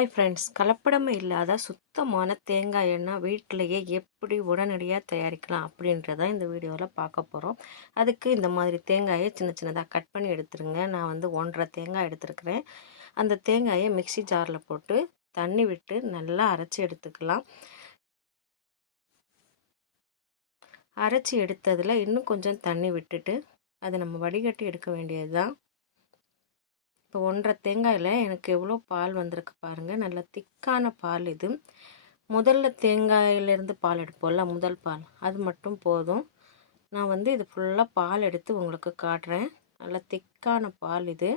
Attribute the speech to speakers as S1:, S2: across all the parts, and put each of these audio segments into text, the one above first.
S1: Hi friends கலப்படமே இல்லாத சுத்தமான தேங்காய் எண்ணெய் வீட்டிலையே எப்படி உடனடியாக தயாரிக்கலாம் அப்படின்றத இந்த வீடியோவில் பார்க்க போகிறோம் அதுக்கு இந்த மாதிரி தேங்காயை சின்ன சின்னதாக கட் பண்ணி எடுத்துருங்க. நான் வந்து ஒன்றரை தேங்காய் எடுத்துருக்கிறேன். அந்த தேங்காயை மிக்சி ஜாரில் போட்டு தண்ணி விட்டு நல்லா அரைச்சி எடுத்துக்கலாம். அரைச்சி எடுத்ததில் இன்னும் கொஞ்சம் தண்ணி விட்டுட்டு அதை நம்ம வடிகட்டி எடுக்க வேண்டியது தான் இப்போ ஒன்றரை தேங்காயில் எனக்கு எவ்வளோ பால் வந்திருக்கு பாருங்கள் நல்ல திக்கான பால் இது. முதல்ல தேங்காயிலேருந்து பால் எடுப்போம்ல முதல் பால். அது மட்டும் போதும். நான் வந்து இது ஃபுல்லாக பால் எடுத்து உங்களுக்கு காட்டுறேன். நல்ல திக்கான பால் இது.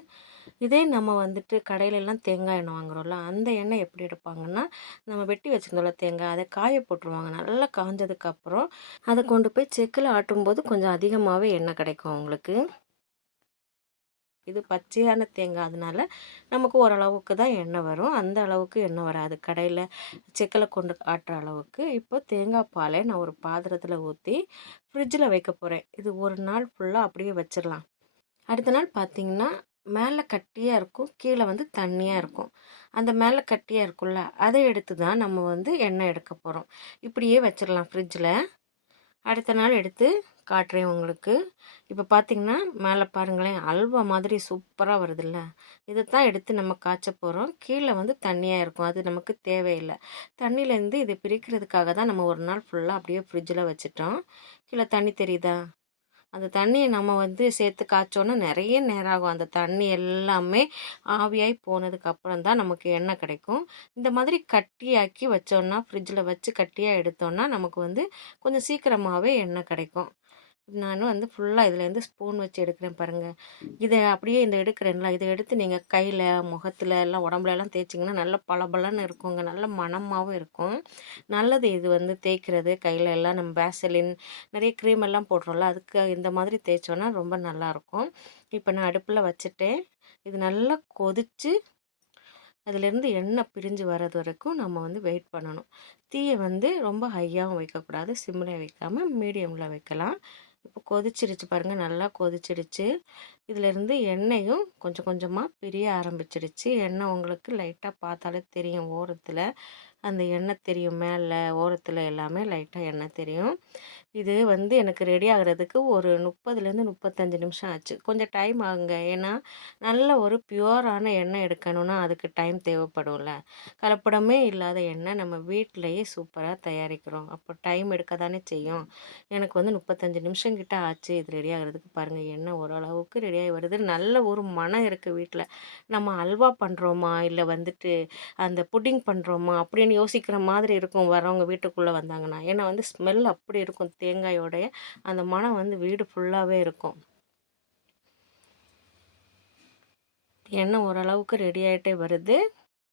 S1: இதே நம்ம வந்துட்டு கடையிலெல்லாம் தேங்காய் எண்ணெய் வாங்குகிறோம்ல அந்த எண்ணெய் எப்படி எடுப்பாங்கன்னா நம்ம வெட்டி வச்சுருந்தோம்ல தேங்காய் அதை காய போட்டுருவாங்க. நல்லா காஞ்சதுக்கப்புறம் அதை கொண்டு போய் செக்கில் ஆட்டும்போது கொஞ்சம் அதிகமாகவே எண்ணெய் கிடைக்கும் உங்களுக்கு. இது பச்சையான தேங்காய். அதனால நமக்கு ஓரளவுக்கு தான் எண்ணெய் வரும். அந்த அளவுக்கு எண்ணெய் வராது. கடையில் செக்கில் கொண்டு ஆட்டுற அளவுக்கு. இப்போ தேங்காய் பாலை நான் ஒரு பாத்திரத்தில் ஊற்றி ஃப்ரிட்ஜில் வைக்க போகிறேன் இது ஒரு நாள் ஃபுல்லாக அப்படியே வச்சிடலாம் அடுத்த நாள் பார்த்திங்கன்னா மேலே கட்டியாக இருக்கும். கீழே வந்து தண்ணியாக இருக்கும். அந்த மேலே கட்டியாக இருக்கும்ல அதை எடுத்து தான் நம்ம வந்து எண்ணெய் எடுக்க போகிறோம் இப்படியே வச்சிடலாம் ஃப்ரிட்ஜில் அடுத்த நாள் எடுத்து காட்டுறேன் உங்களுக்கு. இப்போ பார்த்திங்கன்னா மேலே பாருங்களேன் அல்வா மாதிரி சூப்பராக வருதுல்ல. இதை தான் எடுத்து நம்ம காய்ச்ச போகிறோம் கீழே வந்து தண்ணியாக இருக்கும். அது நமக்கு தேவையில்லை. தண்ணியிலேருந்து இதை பிரிக்கிறதுக்காக தான் நம்ம ஒரு நாள் ஃபுல்லாக அப்படியே ஃப்ரிட்ஜில் வச்சுட்டோம். கீழே தண்ணி தெரியுதா? அந்த தண்ணியை நம்ம வந்து சேர்த்து காய்ச்சோன்னா நிறைய நேரம் ஆகும். அந்த தண்ணி எல்லாமே ஆவியாகி போனதுக்கு அப்புறம் தான் நமக்கு எண்ணெய் கிடைக்கும். இந்த மாதிரி கட்டியாக்கி வச்சோன்னா ஃப்ரிட்ஜில் வச்சு கட்டியாக எடுத்தோன்னா நமக்கு வந்து கொஞ்சம் சீக்கிரமாகவே எண்ணெய் கிடைக்கும். நான் வந்து ஃபுல்லாக இதுலேருந்து ஸ்பூன் வச்சு எடுக்கிறேன் பாருங்கள் இதை அப்படியே இந்த எடுக்கிறேன்ல இதை எடுத்து நீங்கள் கையில் முகத்தில் எல்லாம் உடம்புல எல்லாம் தேய்ச்சிங்கன்னா நல்ல பளபளன்னு இருக்குங்க. நல்ல மணமாகவும் இருக்கும். நல்லது இது வந்து தேய்க்கிறது. கையில் எல்லாம் நம்ம பேசலின் நிறைய க்ரீம் எல்லாம் போடுறோம்ல அதுக்கு இந்த மாதிரி தேய்ச்சோன்னா ரொம்ப நல்லாயிருக்கும். இப்போ நான் அடுப்பில் வச்சுட்டேன். இது நல்லா கொதித்து அதிலேருந்து எண்ணெய் பிரிஞ்சு வர்றது வரைக்கும் நம்ம வந்து வெயிட் பண்ணணும். தீயை வந்து ரொம்ப ஹையாகவும் வைக்கக்கூடாது. சிம்மில் வைக்காமல் மீடியமில் வைக்கலாம். இப்போ கொதிச்சிருச்சு பாருங்கள் நல்லா கொதிச்சிருச்சு. இதிலேருந்து எண்ணெயும் கொஞ்சம் கொஞ்சமாக பிரிய ஆரம்பிச்சிருச்சு. எண்ணெய் உங்களுக்கு லைட்டாக பார்த்தாலே தெரியும் ஓரத்தில். அந்த எண்ணெய் தெரியும் மேலே ஓரத்தில் எல்லாமே லைட்டாக எண்ணெய் தெரியும். இது வந்து எனக்கு ரெடி ஆகிறதுக்கு ஒரு முப்பதுலேருந்து முப்பத்தஞ்சு நிமிஷம் ஆச்சு. கொஞ்சம் டைம் ஆகுங்க. ஏன்னா நல்ல ஒரு பியூரான எண்ணெய் எடுக்கணும்னா அதுக்கு டைம் தேவைப்படும்ல. கலப்படமே இல்லாத எண்ணெய் நம்ம வீட்டிலையே சூப்பராக தயாரிக்கிறோம். அப்போ டைம் எடுக்க தானே செய்யும். எனக்கு வந்து முப்பத்தஞ்சு நிமிஷம் கிட்ட ஆச்சு. இது ரெடி ஆகிறதுக்கு பாருங்கள் எண்ணெய் ஓரளவுக்கு ரெடியாகி வருது. நல்ல ஒரு மனம் இருக்குது வீட்டில் நம்ம அல்வா பண்ணுறோமா இல்லை வந்துட்டு அந்த புட்டிங் பண்ணுறோமா அப்படின்னு அப்படின்னு யோசிக்கிற மாதிரி இருக்கும். வரவங்க வீட்டுக்குள்ளே வந்தாங்கன்னா. ஏன்னா வந்து ஸ்மெல் அப்படி இருக்கும். தேங்காயோடைய அந்த மனம் வந்து வீடு ஃபுல்லாகவே இருக்கும். எண்ணெய் ஓரளவுக்கு ரெடி ஆகிட்டே வருது.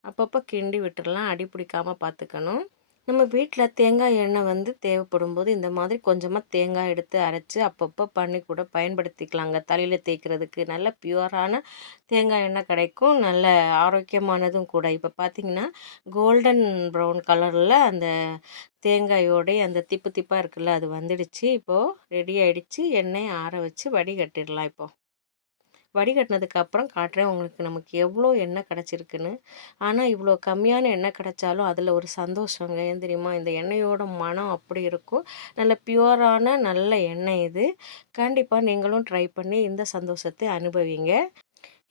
S1: அப்பப்போ கிண்டி விட்டுடலாம் அடி பிடிக்காமல் பார்த்துக்கணும் நம்ம வீட்டில் தேங்காய் எண்ணெய் வந்து தேவைப்படும் போது இந்த மாதிரி கொஞ்சமாக தேங்காய் எடுத்து அரைச்சி அப்பப்போ பண்ணி கூட பயன்படுத்திக்கலாங்க. தலையில் தேய்க்கிறதுக்கு நல்ல பியூரான தேங்காய் எண்ணெய் கிடைக்கும். நல்ல ஆரோக்கியமானதும் கூட. இப்போ பார்த்திங்கன்னா கோல்டன் ப்ரௌன் கலரில் அந்த தேங்காயோடைய அந்த திப்பு திப்பாக இருக்குல்ல அது வந்துடுச்சு. இப்போது ரெடி ஆகிடுச்சு எண்ணெய் ஆற வச்சு வடிகட்டிடலாம் இப்போது வடிகட்டினதுக்கு அப்புறம் காட்டுறேன் உங்களுக்கு நமக்கு எவ்வளோ எண்ணெய் கிடச்சிருக்குன்னு. ஆனால் இவ்வளோ கம்மியான எண்ணெய் கிடச்சாலும் அதில் ஒரு சந்தோஷங்க. ஏன் தெரியுமா? இந்த எண்ணெயோட மனம் அப்படி இருக்கும். நல்ல பியூரான நல்ல எண்ணெய் இது. கண்டிப்பாக நீங்களும் ட்ரை பண்ணி இந்த சந்தோஷத்தை அனுபவிங்க.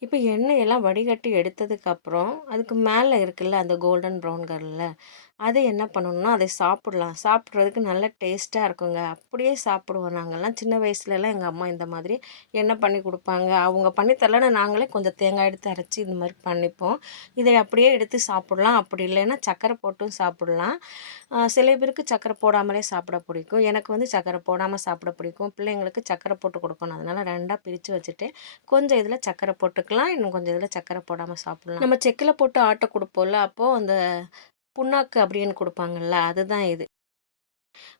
S1: இப்போ எண்ணெயெல்லாம் வடிகட்டி எடுத்ததுக்கப்புறம் அதுக்கு மேலே இருக்குல்ல அந்த கோல்டன் ப்ரௌன் கலரில் அதை என்ன பண்ணணும்னா அதை சாப்பிட்லாம். சாப்பிட்றதுக்கு நல்ல டேஸ்ட்டாக இருக்குங்க. அப்படியே சாப்பிடுவோம் நாங்கள்லாம். சின்ன வயசுலலாம் எங்கள் அம்மா இந்த மாதிரி என்ன பண்ணி கொடுப்பாங்க? அவங்க பண்ணி தரலன்னா நாங்களே கொஞ்சம் தேங்காய் எடுத்து அரைச்சி இந்த மாதிரி பண்ணிப்போம். இதை அப்படியே எடுத்து சாப்பிட்லாம். அப்படி இல்லைன்னா சக்கரை போட்டும் சாப்பிட்லாம். சில பேருக்கு சக்கரை போடாமலே சாப்பிட பிடிக்கும். எனக்கு வந்து சக்கரை போடாமல் சாப்பிட பிடிக்கும். பிள்ளைங்களுக்கு சக்கரை போட்டு கொடுக்கணும். அதனால் ரெண்டாக பிரித்து வச்சுட்டு கொஞ்சம் இதில் சக்கரை போட்டுக்கலாம். இன்னும் கொஞ்சம் இதில் சக்கரை போடாமல் சாப்பிட்லாம். நம்ம செக்கில் போட்டு ஆட்டை கொடுப்போம்ல அப்போது அந்த புண்ணாக்கு அப்படின்னு கொடுப்பாங்கள்ல அதுதான் இது.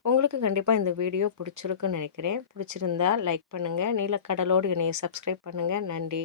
S1: உங்களுக்கு கண்டிப்பாக இந்த வீடியோ பிடிச்சிருக்குன்னு நினைக்கிறேன். பிடிச்சிருந்தா லைக் பண்ணுங்கள் நீலக்கடலோடு என்னையை சப்ஸ்கிரைப் பண்ணுங்கள் நன்றி.